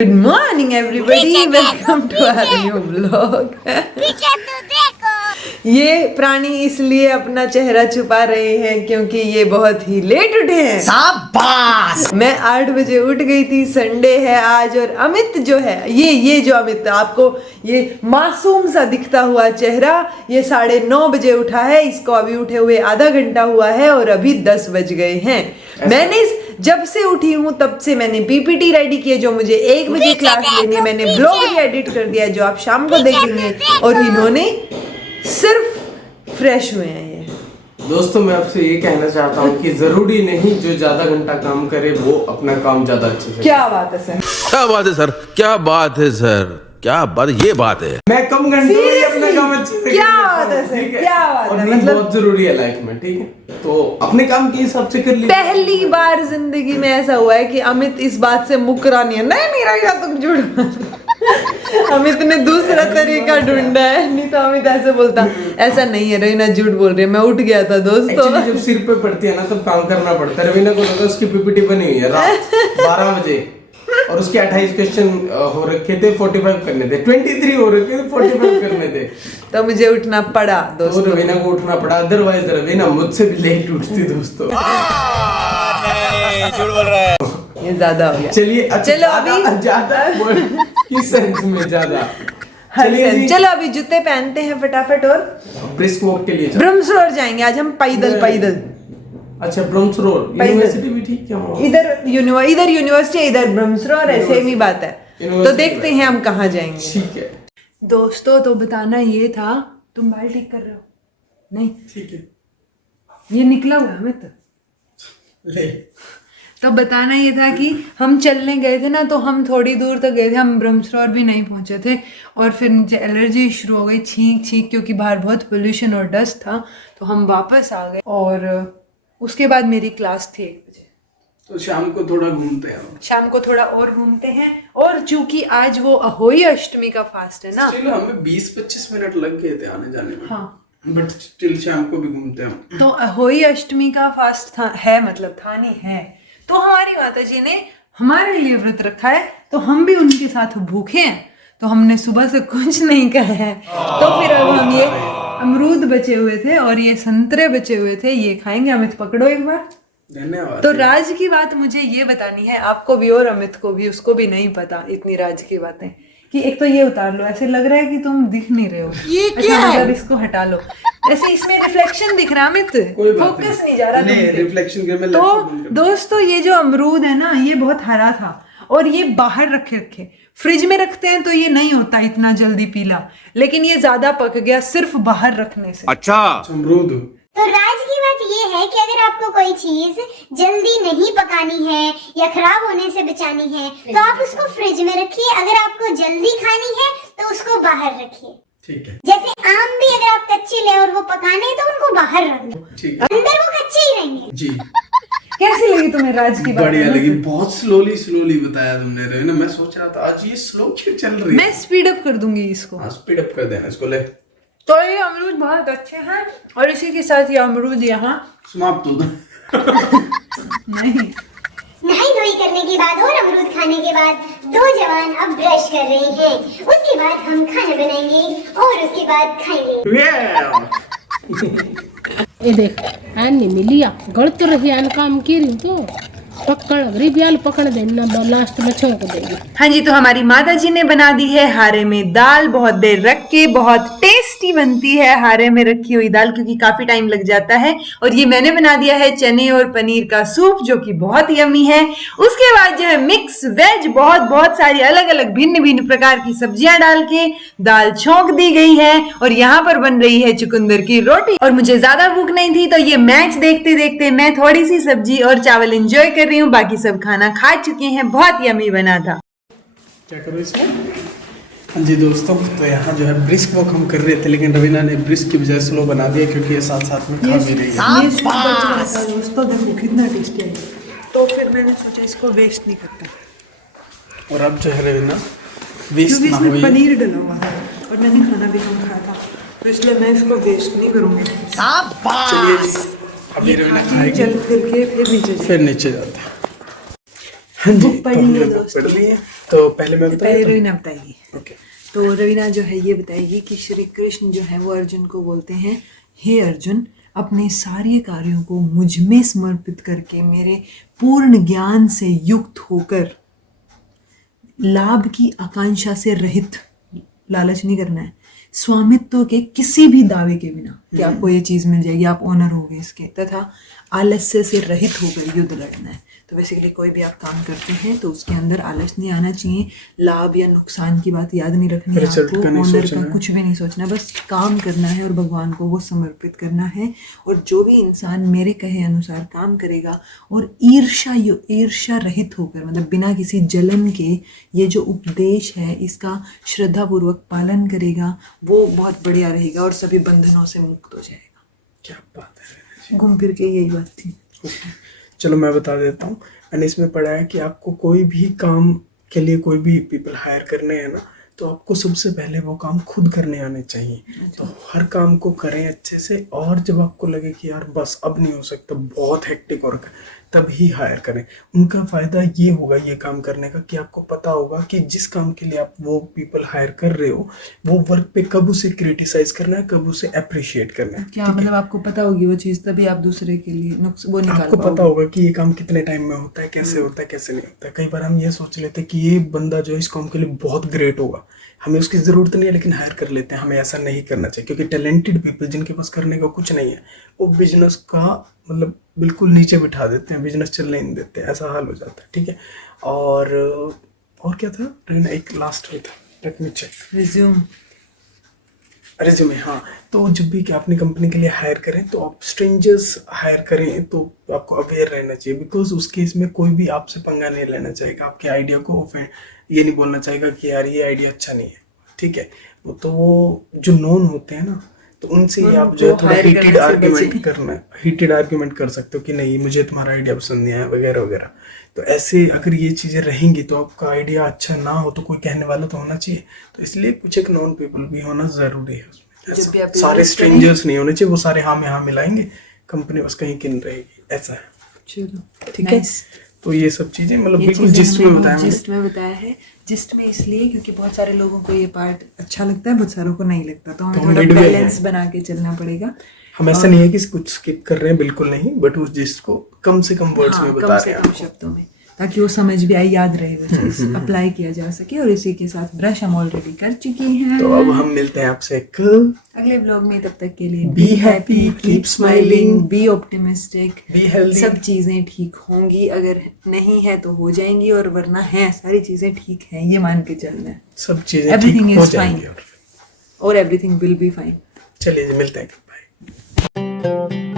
Good morning everybody, welcome to our new vlog. ये प्राणी इसलिए अपना चेहरा छुपा रहे हैं क्योंकि ये बहुत ही लेट उठे हैं। शाबाश। मैं 8 बजे उठ गई थी, संडे है आज। और अमित जो है, ये जो अमित, आपको ये मासूम सा दिखता हुआ चेहरा, ये 9:30 बजे उठा है। इसको अभी उठे हुए आधा घंटा हुआ है और अभी 10 बज गए हैं। मैंने जब से उठी हूँ तब से मैंने पीपीटी रेडी किए जो मुझे 1 बजे क्लास लेनी है। मैंने ब्लॉग भी एडिट कर दिया जो आप शाम को देखेंगे। और इन्होंने सिर्फ फ्रेश हुए हैं। ये दोस्तों, मैं आपसे ये कहना चाहता हूँ कि जरूरी नहीं जो ज्यादा घंटा काम करे वो अपना काम ज्यादा अच्छे से। क्या बात है सर, क्या बात है सर, क्या बात है सर, क्या बात, ये बात है। मैं कम घंटे में अपना काम अच्छे से क्या बात है सर, क्या बात है। मतलब बहुत जरूरी है लाइफ में, ठीक है, तो अपने काम के हिसाब से कर लीजिए। पहली बार जिंदगी में ऐसा हुआ है कि अमित इस बात से मुकरा नहीं है। नहीं रहीना तुम झूठ। अमित ने दूसरा तरीका ढूंढा है, नहीं तो अमित ऐसे बोलता ऐसा नहीं है रहीना झूठ बोल रही है, मैं उठ गया था दोस्तों। जब सिर पे पड़ती है ना तब काम करना पड़ता है। रवीना को लगा उसकी पीपीटी बनी हुई है रात 12 बजे और उसके 28 क्वेश्चन हो रखे थे, 45 करने थे, 23 हो रखे थे, 45 करने थे, तो मुझे उठना पड़ा दोस्तों। तो रवीना को उठना पड़ा, अदरवाइज रवीना मुझसे भी लेट उठती दोस्तों। झूठ बोल रहा है, ये ज्यादा हो गया। चलिए चलो अभी ज्यादा किस सेंस में ज्यादा, चलो अभी जूते पहनते हैं फटाफट और ब्रिस्क वॉक के लिए ब्रह्मसरोवर जाएंगे आज हम पैदल। अच्छा, ब्रह्मसरोवर यूनिवर्सिटी भी ठीक है, इधर यूनिवर्सिटी इधर ब्रह्मसरोवर है, सेम ही बात है। तो देखते हैं हम कहाँ जाएंगे। ठीक है दोस्तों, तो बताना ये था, तुम बाल ठीक कर रहे हो? नहीं ठीक है, ये निकला हुआ है हमें ले। तो बताना ये था कि हम चलने गए थे ना, तो हम थोड़ी दूर तक गए थे, हम ब्रह्मसरोवर भी नहीं पहुंचे थे। और फिर मुझे एलर्जी शुरू हो गई, छींक क्योंकि बाहर बहुत पोल्यूशन और डस्ट था। तो हम वापस आ गए और उसके बाद मेरी क्लास थी 1 बजे। तो शाम को थोड़ा घूमते हैं, शाम को थोड़ा और घूमते हैं। और चूंकि आज वो अहोई अष्टमी का फास्ट है ना, हमें 20-25 मिनट लग गए थे आने जाने में। हाँ, बट स्टिल शाम को भी घूमते हैं। तो अहोई अष्टमी का फास्ट है, मतलब था नहीं है। तो हमारी माता जी ने हमारे लिए व्रत रखा है, तो हम भी उनके साथ भूखे हैं। तो हमने सुबह से कुछ नहीं खाया है। तो फिर अब हम ये अमरूद बचे हुए थे और ये संतरे बचे हुए थे, ये खाएंगे। अमित पकड़ो एक बार। धन्यवाद। तो राज की बात मुझे ये बतानी है आपको भी और अमित को भी, उसको भी नहीं पता इतनी राज की बातें, कि एक तो ये उतार लो, ऐसे लग रहा है कि तुम दिख नहीं रहे हो। ये क्या है? मतलब इसको हटा लो, ऐसे इसमें रिफ्लेक्शन दिख रहा है अमित, फोकस नहीं जा रहा रिफ्लेक्शन के में। तो दोस्तों, ये जो अमरूद है ना, ये बहुत हरा था और ये बाहर रखे फ्रिज में रखते हैं तो ये नहीं होता इतना जल्दी पीला, लेकिन ये ज्यादा पक गया सिर्फ बाहर रखने से। अच्छा अमरूद। तो राज की बात ये है कि अगर आपको कोई चीज जल्दी नहीं पकानी है या खराब होने से बचानी है तो आप उसको फ्रिज में रखिए। अगर आपको जल्दी खानी है तो उसको बाहर रखिए। ठीक है। जैसे आम भी अगर आप कच्चे ले और वो पकाने तो उनको बाहर रख दो, ठीक है, अंदर वो कच्चे ही रहेंगे। जी। कैसी लगी तुम्हें राज की बात? बढ़िया लगी, बहुत स्लोली बताया तुमने रवीना। मैं सोच रहा था आज ये स्लो क्यों चल रही है। मैं स्पीड अप कर दूंगी इसको। हाँ, स्पीड अप कर देना इसको, ले। तो ये अमरूद बहुत अच्छे हैं और इसी के साथ ये अमरूद यहाँ समाप्त हो गया। नहीं, नहाई धोई करने के बाद और अमरूद खाने के बाद 2 जवान अब ब्रश कर रहे हैं। उसके बाद हम खाना बनाएंगे और उसके बाद खाएंगे। ये देख आने मिलिया गलत रही आन काम की रही तो पकड़ गरी ब्याल पकड़ देना लास्ट में छोक देगी। हाँ जी, तो हमारी माता जी ने बना दी है हारे में दाल, बहुत देर रख के। बहुत टेस्टी बनती है हारे में रखी हुई दाल, क्योंकि काफी टाइम लग जाता है। और ये मैंने बना दिया है चने और पनीर का सूप, जो कि बहुत यम्मी है। उसके बाद जो है मिक्स वेज, बहुत सारी अलग अलग भिन्न प्रकार की सब्जियां डाल के दाल छौंक दी गई है। और यहाँ पर बन रही है चुकंदर की रोटी। और मुझे ज्यादा भूख नहीं थी, तो ये मैच देखते देखते मैं थोड़ी सी सब्जी और चावल एंजॉय कर रही हूँ। बाकी सब खाना खा चुके हैं, बहुत यम्मी बना था। क्या करो इसमें? हाँ जी दोस्तों, तो यहाँ जो है ब्रिस्क वॉक हम कर रहे थे, लेकिन रवीना ने ब्रिस्क की बजाय स्लो बना दिया क्योंकि ये साथ में खा भी रही है। दोस्तों देखो कितना टेस्टी है, तो फिर मैंने सोचा इसको वेस्ट नहीं करता। और अब जो है रवीना वेस्ट ना इसमें हो, पनीर डला हुआ था और मैंने खाना भी कम खाया था, तो इसलिए मैं इसको वेस्ट नहीं करूँगी। चलिए अभी रवीना खाएगी, चल फिर के फिर नीचे जाता है। हाँ जी, तो हमने बुक पढ़ ली है तो पहले मैं पहले रवीना बताएगी। ओके। तो रवीना जो है ये बताएगी कि श्री कृष्ण जो है वो अर्जुन को बोलते हैं, हे अर्जुन, अपने सारे कार्यों को मुझ में समर्पित करके मेरे पूर्ण ज्ञान से युक्त होकर लाभ की आकांक्षा से रहित, लालच नहीं करना है, स्वामित्व के किसी भी दावे के बिना कि आपको ये चीज मिल जाएगी, आप ओनर होगे इसके, तथा आलस्य से रहित होकर युद्ध लड़ना है। तो बेसिकली कोई भी आप काम करते हैं तो उसके अंदर आलस नहीं आना चाहिए, लाभ या नुकसान की बात याद नहीं रखनी है आपको, ओनर का कुछ भी नहीं सोचना, बस काम करना है और भगवान को वो समर्पित करना है। और जो भी इंसान मेरे कहे अनुसार काम करेगा और ईर्ष्या रहित होकर, मतलब बिना किसी जलन के, ये जो उपदेश है इसका श्रद्धा पूर्वक पालन करेगा, वो बहुत बढ़िया रहेगा और सभी बंधनों से मुक्त हो जाएगा। क्या बात है, घूम फिर के यही बात थी। चलो मैं बता देता हूँ। मैंने इसमें पढ़ा है कि आपको कोई भी काम के लिए कोई भी पीपल हायर करने हैं ना, तो आपको सबसे पहले वो काम खुद करने आने चाहिए। तो हर काम को करें अच्छे से, और जब आपको लगे कि यार बस अब नहीं हो सकता, बहुत हेक्टिक हो रखा है, तब ही हायर करें। उनका फ़ायदा ये होगा ये काम करने का कि आपको पता होगा कि जिस काम के लिए आप वो पीपल हायर कर रहे हो, वो वर्क पे कब उसे क्रिटिसाइज करना है, कब उसे अप्रिशिएट करना है। क्या मतलब आपको पता होगी वो चीज़, तभी आप दूसरे के लिए वो निकाल आपको पता होगा कि ये काम कितने टाइम में होता है, कैसे होता है, कैसे नहीं होता है। कई बार हम ये सोच लेते हैं कि ये बंदा जो है इस काम के लिए बहुत ग्रेट होगा, हमें उसकी ज़रूरत नहीं है, लेकिन हायर कर लेते हैं। हमें ऐसा नहीं करना चाहिए, क्योंकि टैलेंटेड पीपल जिनके पास करने का कुछ नहीं है, वो बिजनेस का मतलब बिल्कुल नीचे बिठा देते हैं, बिजनेस चलने नहीं देते, ऐसा हाल हो जाता है। ठीक है। और क्या था रहना, एक लास्ट में था, लेट मी चेक, रिज्यूमे। हाँ, तो जब भी अपनी कंपनी के लिए हायर करें तो आप स्ट्रेंजर्स हायर करें तो आपको अवेयर रहना चाहिए, बिकॉज उस केस में कोई भी आपसे पंगा नहीं लेना चाहेगा, आपके आइडिया को ये नहीं बोलना चाहेगा कि यार ये आइडिया अच्छा नहीं है। ठीक है। वो तो वो जो नोन होते हैं ना, तो उनसे ही आप जो है थोड़ा हीटेड आर्ग्यूमेंट कर सकते हो कि नहीं मुझे तुम्हारा आइडिया पसंद नहीं आया वगैरह वगैरह। तो ऐसे अगर ये चीज़ें रहेंगी तो आपका आइडिया अच्छा ना हो तो कोई कहने वाला तो होना चाहिए। तो इसलिए कुछ एक नॉन पीपल भी होना ज़रूरी है उसमें। सारे स्ट्रेंजर्स नहीं होने चाहिए, वो सारे हाँ में हाँ मिलाएंगे, कंपनी बस कहीं किन रहेगी, ऐसा है। चलो ठीक है। तो ये सब चीज़ें मतलब बिल्कुल जिस्ट में बताया है। जिस्ट में इसलिए क्योंकि बहुत सारे लोगों को ये पार्ट अच्छा लगता है, बहुत सारों को नहीं लगता, तो हमें थोड़ा बैलेंस बना के चलना पड़ेगा। हम ऐसा नहीं है कि कुछ स्किप कर रहे हैं, बिल्कुल नहीं, बट उस जिस्ट को कम से कम वर्ड्स में बता रहे हैं, कम शब्दों में, ताकि वो समझ भी आए, याद रहे, वो चीज अप्लाई किया जा सके। और इसी के साथ ब्रश हम ऑलरेडी कर चुके हैं। तो अब हम मिलते हैं आपसे कल अगले ब्लॉग में। तब तक के लिए be happy, keep smiling, be optimistic, be healthy. सब चीजें ठीक होंगी, अगर नहीं है तो हो जाएंगी, और वरना है सारी चीजें ठीक हैं, ये मान के चलना है। सब चीजें ठीक हो जाएंगी और एवरीथिंग विल बी फाइन। चलिए मिलते हैं, बाय।